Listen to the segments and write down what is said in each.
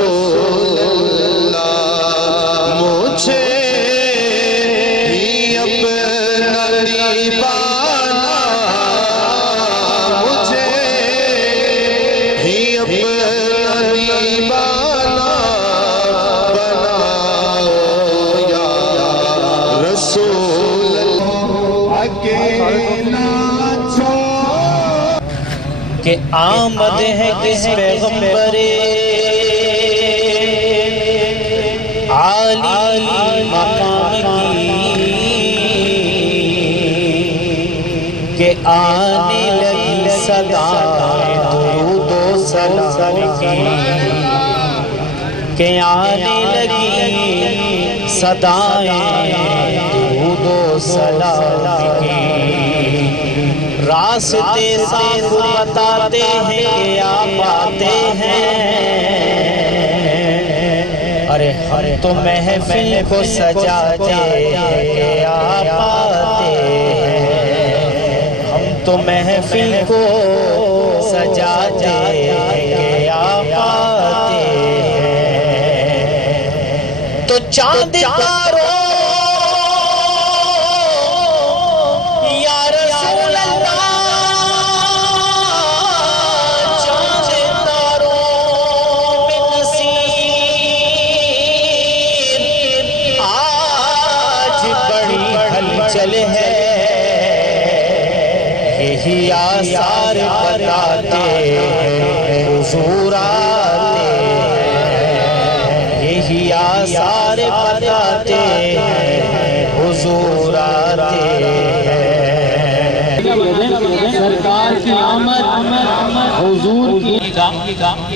رسول اللہ مجھے ہی اپنا دیوانہ مجھے ہی اپنا دیوانہ بناؤ یا رسول اللہ اکیلا کہ آمد ہے کس پیغمبر عالی مقام کی کہ آنے لگی صدائیں درود و سلام کی کہ آنے لگی صدائیں درود و سلام کی راستے صاف بتاتے ہیں کہ آپ آتے ہیں ارے ہم تو محفل کو سجاتے ہیں کہ آپ آتے ہیں ہم تو محفل کو سجاتے ہیں کہ آپ آتے ہیں تو چاند تاروں چلے ہیں یہی آثار بتاتے ہیں حضور آتے ہیں یہی آثار بتاتے ہیں حضور آتے ہیں سرکار کی آمد حضور کی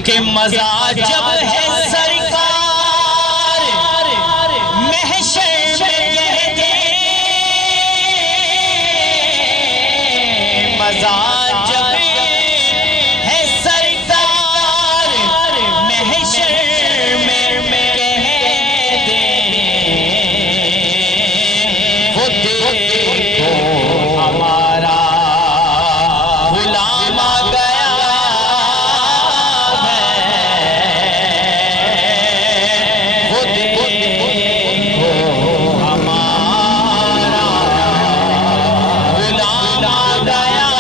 کہ مزہ جب ہے سرکار محشر مزاج جب ہے سرکار محشر میں کہہ دیں وہ دیکھو ہمارا غلام آ گیا ہے وہ دیکھو ہمارا غلام آ گیا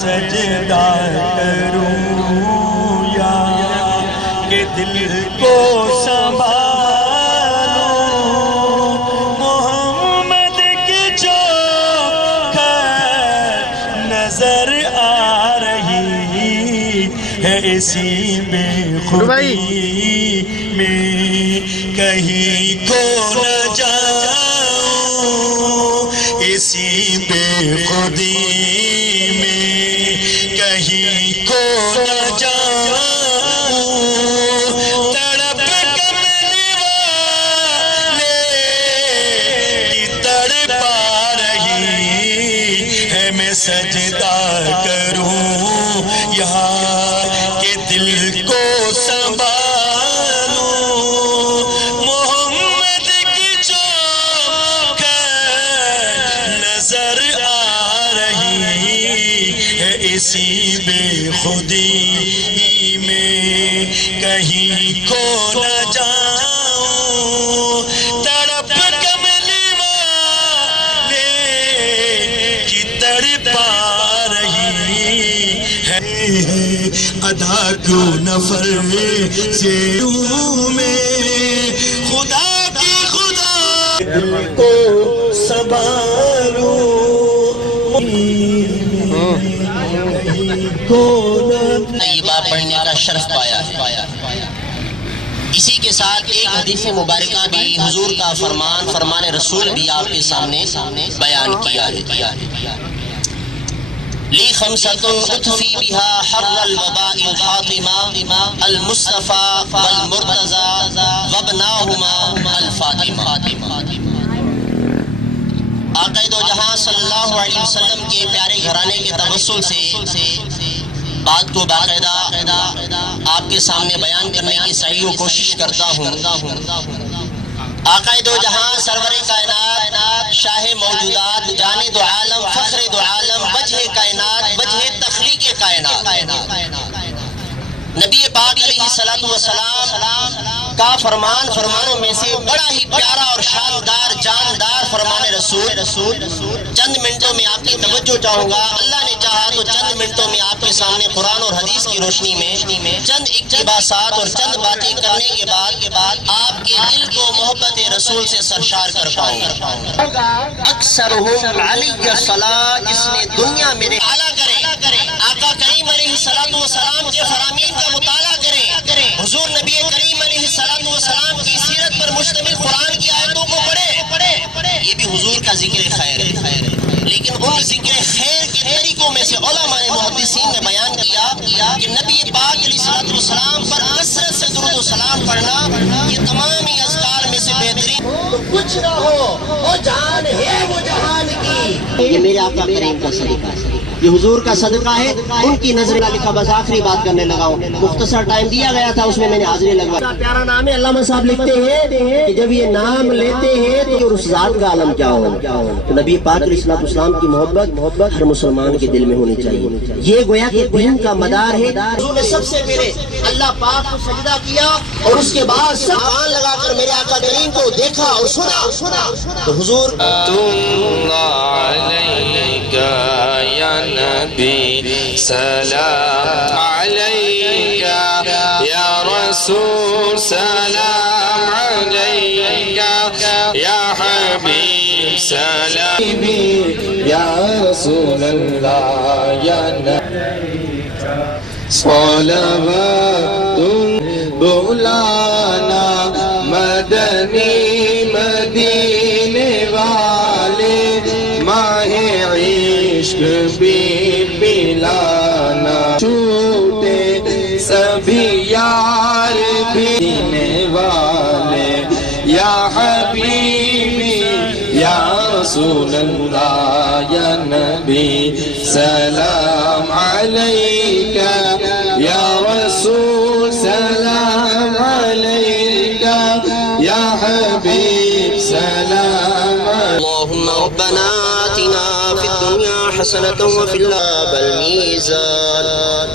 سجدہ کروں یا کہ دل کو سنبھالوں محمد کی جو نظر آ رہی ہے اسی بے خودی میں کہیں کو نہ جاؤں اسی بے خودی کہیں کو نہ جاؤں تڑپ کملی والے کی تڑپا رہی ہے میں سجدہ کروں یہاں کہ دل کو سنبھالوں محمد کی چوک نظر آ رہی ہے اسی بے خودی میں کہیں کو نہ جاؤں تڑپ کملی والے کی تڑپا رہی ہے ادا کیوں نفر سے میں خدا کی خدا دل کو سنبھالو طیبہ پڑھنے کا شرف پایا ہے۔ اسی کے ساتھ ایک حدیث مبارکہ بھی حضور کا فرمان رسول بھی آپ کے سامنے بیان کیا ہے۔ لی خمسۃ اطفی بہا حر الوباء الحاطمہ المصطفیٰ والمرتضی وابناہما الفاطمہ۔ آقا دو جہاں صلی اللہ علیہ وسلم کے پیارے گھرانے کے توسل سے بات کو باقاعدہ آپ کے سامنے بیان کرنے کی صحیح کوشش کرتا ہوں۔ آقا دو جہاں سرور کائنات شاہ موجودات جان دو عالم فخر دو عالم وجہ کائنات وجہ تخلیق کائنات نبی پاک علیہ السلام کا فرمانوں میں سے بڑا ہی پیارا اور شاندار جاندار فرمان رسول چند منٹوں میں آپ کی توجہ چاہوں گا۔ اللہ نے چاہا تو چند منٹوں میں آپ کے سامنے قرآن اور حدیث کی روشنی میں چند اقتباسات اور چند باتیں کرنے کے بعد آپ کے دل کو محبت رسول سے سرشار کر پاؤں گا۔ اکثرہم علی الصلاۃ، جس نے دنیا میرے اعلیٰ کرے، آقا کریم علیہ السلام کے فرامین کا مطالعہ کرے، حضور نبی کریم علیہ السلام کی سیرت پر مشتمل قرآن کی آیتوں کو پڑھے، یہ بھی حضور کا ذکر خیر ہے۔ لیکن ان ذکر خیر کے طریقوں میں سے علماء محدثین نے بیان کیا کہ نبی پاک علیہ السلام پر کثرت سے درود و سلام پڑھنا یہ تمام ہی اذکار میں سے بہترین کچھ نہ ہو، وہ جان ہے وہ جہان کی۔ یہ میرے آقا کریم کا صدقہ ہے، یہ حضور کا صدقہ ہے۔ ان کی نظر لکھا، بس آخری بات کرنے لگا ہوں، مختصر ٹائم دیا گیا تھا، اس میں نے حاضری لگوائی۔ پیارا نام ہے، علامہ صاحب لکھتے ہیں کہ جب یہ نام لیتے ہیں تو اس ذات کا عالم کیا ہو۔ تو نبی پاک علیہ السلام کی محبت ہر مسلمان کے دل میں ہونی چاہیے، یہ گویا کہ دین کا مدار ہے۔ حضور نے سب سے پہلے اللہ پاک کو سجدہ کیا اور اس کے بعد کان لگا کر میرے آقا کریم کو دیکھا اور سنا تو حضور نبی سلام علیکہ یا رسول سلام علیکہ یا حبیب سلام یا رسول اللہ یا نبی صلوات مولانا مدنی مدینے والے ماہ عشق بھی پلانا چھوٹے سبھی یار پینے والے یا حبیبی یا رسول اللہ یا نبی سلام علیکہ یا رسول سلام علیکہ یا حبیب سلام اللہم ربنا آتنا فی الدنیا حسنة وفی العذاب المیزان۔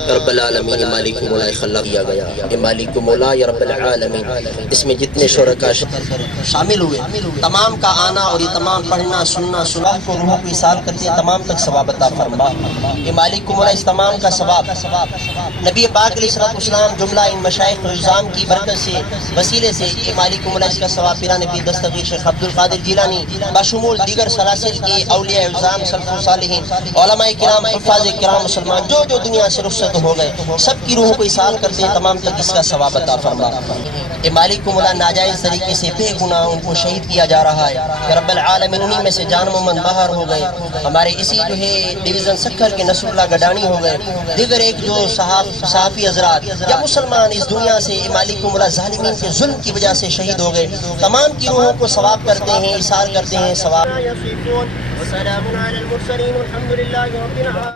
رب العالمین، یہ مالک مولا خلا کیا گیا، یہ مالک مولا یا رب العالمین، اس میں جتنے شرکا شامل ہوئے تمام کا آنا اور یہ تمام پڑھنا سننا کو روح کو اثار کرتے ہیں، تمام تک ثواب عطا فرما۔ یہ مالک مولا اس تمام کا ثواب نبی پاک علیہ السلام جملہ ان مشائخ نظام کی برکت سے وسیلے سے یہ مالک مولا اس کا ثواب پیران پیر دستگیر شیخ عبد القادر جیلانی بشمول دیگر سلاسل کے اولیاء اعظام سلف و صالحین علماء کرام حفاظ کرام مسلمان جو دنیا سے رخصت ہو گئے سب کی روحوں کو اصال کرتے ہیں، تمام تک اس کا ثواب عطا فرما۔ یہ مالک مولا ناجائز طریقے سے بے گناہ ان کو شہید کیا جا رہا ہے کہ رب العالمین انہی میں سے جان محمد باہر ہو گئے، ہمارے اسی جو ہے ڈویژن سکھر کے نصر اللہ گڈانی ہو گئے، دیگر ایک جو صحافی حضرات یا مسلمان اس دنیا سے مالک مولا ظالمین کے ظلم کی وجہ سے شہید ہو گئے، تمام کی روحوں کو ثواب کرتے ہیں، اثار کرتے ہیں ثواب۔